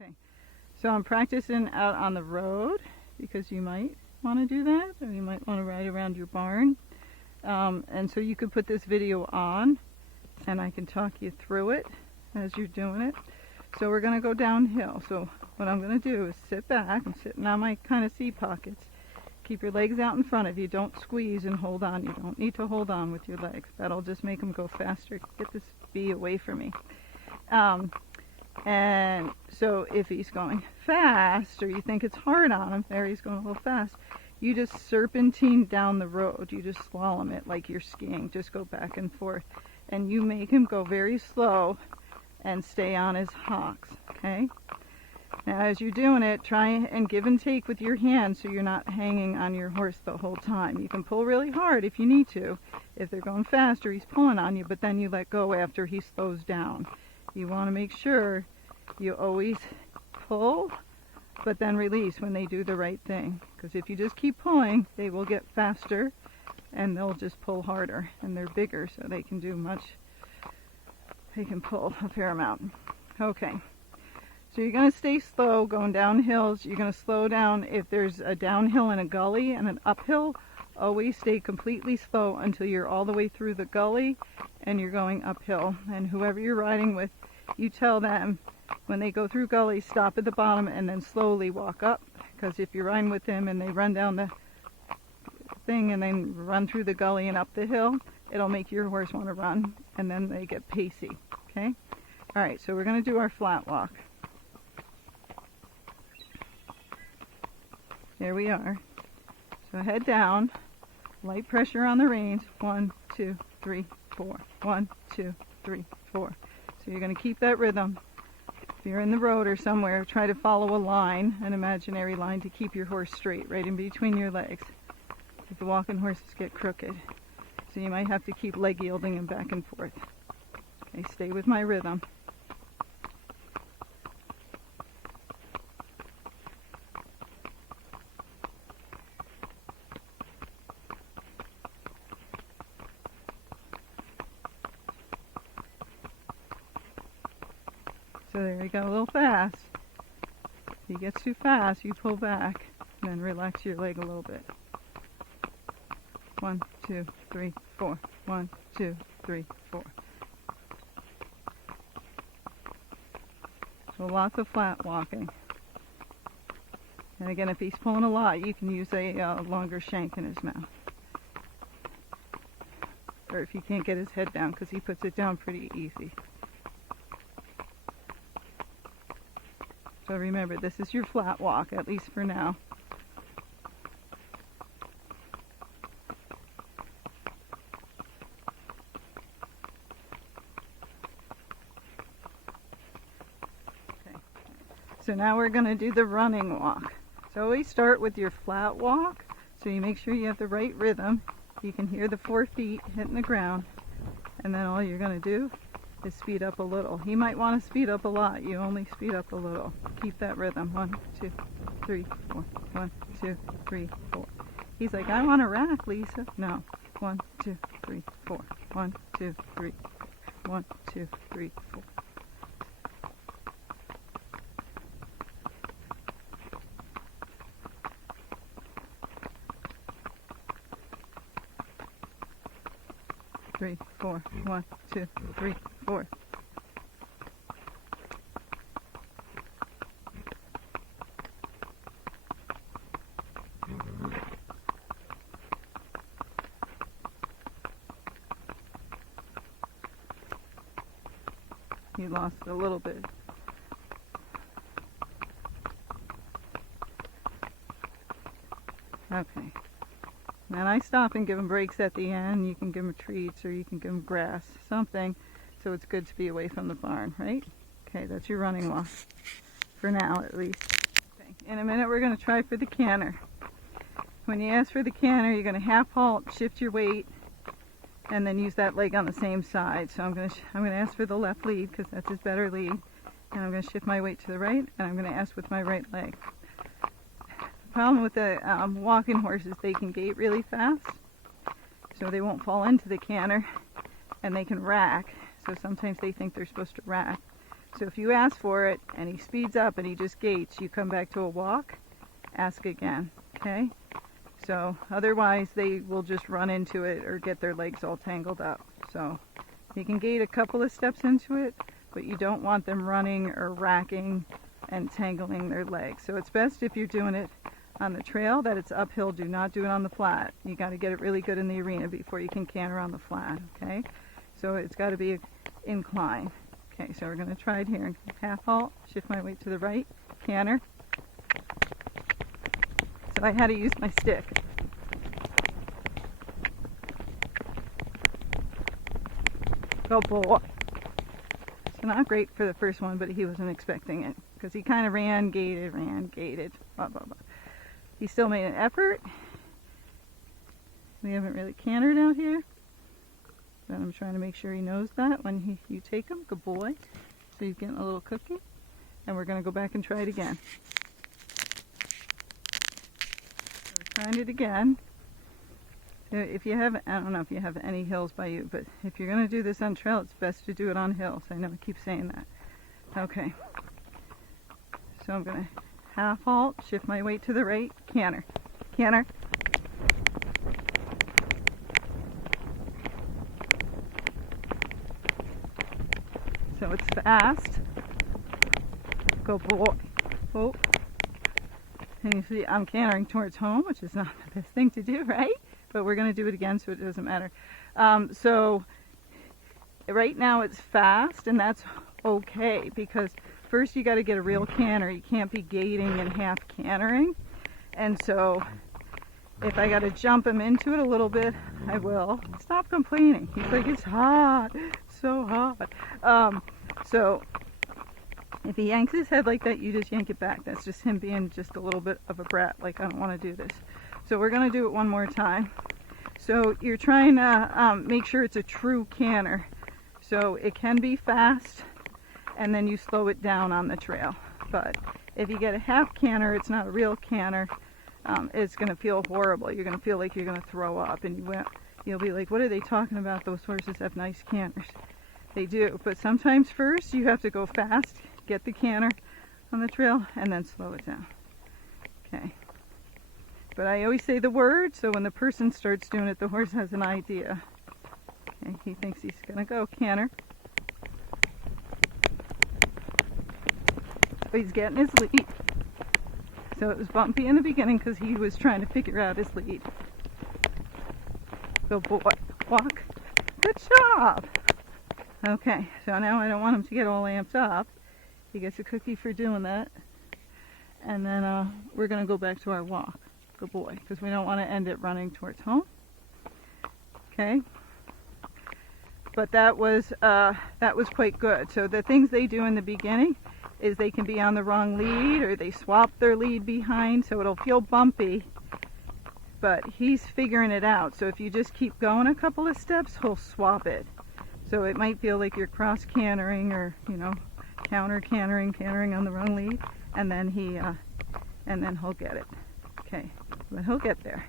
Okay, so I'm practicing out on the road because you might want to do that, or you might want to ride around your barn. And so you could put this video on and I can talk you through it as you're doing it. So we're going to go downhill. So what I'm going to do is sit back. I'm sitting on my kind of seat pockets. Keep your legs out in front of you. Don't squeeze and hold on. You don't need to hold on with your legs. That'll just make them go faster. Get this bee away from me. And so if he's going fast, or you think it's hard on him, there he's going a little fast, you just serpentine down the road. You just slalom it like you're skiing. Just go back and forth. And you make him go very slow and stay on his hocks, okay? Now as you're doing it, try and give and take with your hands so you're not hanging on your horse the whole time. You can pull really hard if you need to, if they're going fast or he's pulling on you, but then you let go after he slows down. You want to make sure you always pull, but then release when they do the right thing. Because if you just keep pulling, they will get faster and they'll just pull harder. And they're bigger, so they can do much. They can pull a fair amount. Okay. So you're going to stay slow going down hills. You're going to slow down if there's a downhill and a gully and an uphill. Always stay completely slow until you're all the way through the gully and you're going uphill. And whoever you're riding with, you tell them when they go through gullies, stop at the bottom and then slowly walk up. Because if you're riding with them and they run down the thing and then run through the gully and up the hill, it'll make your horse want to run and then they get pacey. Okay? Alright, so we're going to do our flat walk. There we are. So head down, light pressure on the reins. 1, 2, 3, 4. 1, 2, 3, 4. So you're going to keep that rhythm. If you're in the road or somewhere, try to follow a line, an imaginary line, to keep your horse straight, right in between your legs. If the walking horses get crooked. So you might have to keep leg yielding them back and forth. Okay, stay with my rhythm. So there you go, a little fast. If he gets too fast, you pull back and then relax your leg a little bit. 1, 2, 3, 4. 1, 2, 3, 4. So lots of flat walking. And again, if he's pulling a lot, you can use a longer shank in his mouth. Or if you can't get his head down, because he puts it down pretty easy. So remember, this is your flat walk, at least for now. Okay. So now we're going to do the running walk. So always start with your flat walk, so you make sure you have the right rhythm. You can hear the 4 feet hitting the ground, and then all you're going to do is speed up a little. He might want to speed up a lot. You only speed up a little. Keep that rhythm. 1, 2, 3, 4. 1, 2, 3, 4. He's like, I want to rack, Lisa. No. 1, 2, 3, 4. 1, 2, 3. 1, 2, 3, 4. Three, 4. 1, 2, 3, 4. You lost a little bit. Okay. And I stop and give them breaks at the end. You can give them treats or you can give them grass, something. So it's good to be away from the barn, right? Okay, that's your running walk. For now, at least. Okay. In a minute, we're going to try for the canter. When you ask for the canter, you're going to half halt, shift your weight, and then use that leg on the same side. So I'm going to ask for the left lead because that's his better lead. And I'm going to shift my weight to the right, and I'm going to ask with my right leg. The problem with the walking horses, they can gait really fast, so they won't fall into the canter, and they can rack. So sometimes they think they're supposed to rack. So if you ask for it and he speeds up and he just gates, you come back to a walk, ask again, okay? So otherwise they will just run into it or get their legs all tangled up. So you can gate a couple of steps into it, but you don't want them running or racking and tangling their legs. So it's best if you're doing it on the trail that it's uphill. Do not do it on the flat. You got to get it really good in the arena before you can canter on the flat, okay? So it's got to be an incline. Okay, so we're going to try it here. Half halt, shift my weight to the right, canter. So I had to use my stick. Go boy. So not great for the first one, but he wasn't expecting it because he kind of ran, gated, blah, blah, blah. He still made an effort. We haven't really cantered out here. But I'm trying to make sure he knows that when you take him. Good boy. So he's getting a little cookie. And we're going to go back and try it again. So we're trying it again. So if you have, I don't know if you have any hills by you, but if you're going to do this on trail, it's best to do it on hills. I know I keep saying that. Okay. So I'm going to half halt, shift my weight to the right, canter. Canter. So it's fast. Go boy. Oh. And you see I'm cantering towards home, which is not the best thing to do, right? But we're going to do it again so it doesn't matter. So right now it's fast, and that's okay because first you got to get a real canter. You can't be gating and half cantering. And so if I got to jump him into it a little bit, I will. Stop complaining. He's like, it's hot. So hot. So if he yanks his head like that, you just yank it back. That's just him being just a little bit of a brat, like I don't want to do this. So we're going to do it one more time. So you're trying to make sure it's a true canter. So it can be fast and then you slow it down on the trail. But if you get a half canter, it's not a real canter. It's going to feel horrible. You're going to feel like you're going to throw up, and you'll be like, what are they talking about? Those horses have nice canters. They do, but sometimes first you have to go fast, get the canter on the trail, and then slow it down. Okay. But I always say the word, so when the person starts doing it, the horse has an idea. Okay, he thinks he's going to go canter. So he's getting his lead. So it was bumpy in the beginning because he was trying to figure out his lead. Go boy, walk. Good job. Okay, so now I don't want him to get all amped up. He gets a cookie for doing that. And then we're going to go back to our walk. Good boy, because we don't want to end it running towards home. Okay. But that was quite good. So the things they do in the beginning is they can be on the wrong lead or they swap their lead behind, so it'll feel bumpy. But he's figuring it out. So if you just keep going a couple of steps, he'll swap it. So it might feel like you're cross cantering or, counter cantering on the wrong lead, and then he'll get it. Okay, but he'll get there.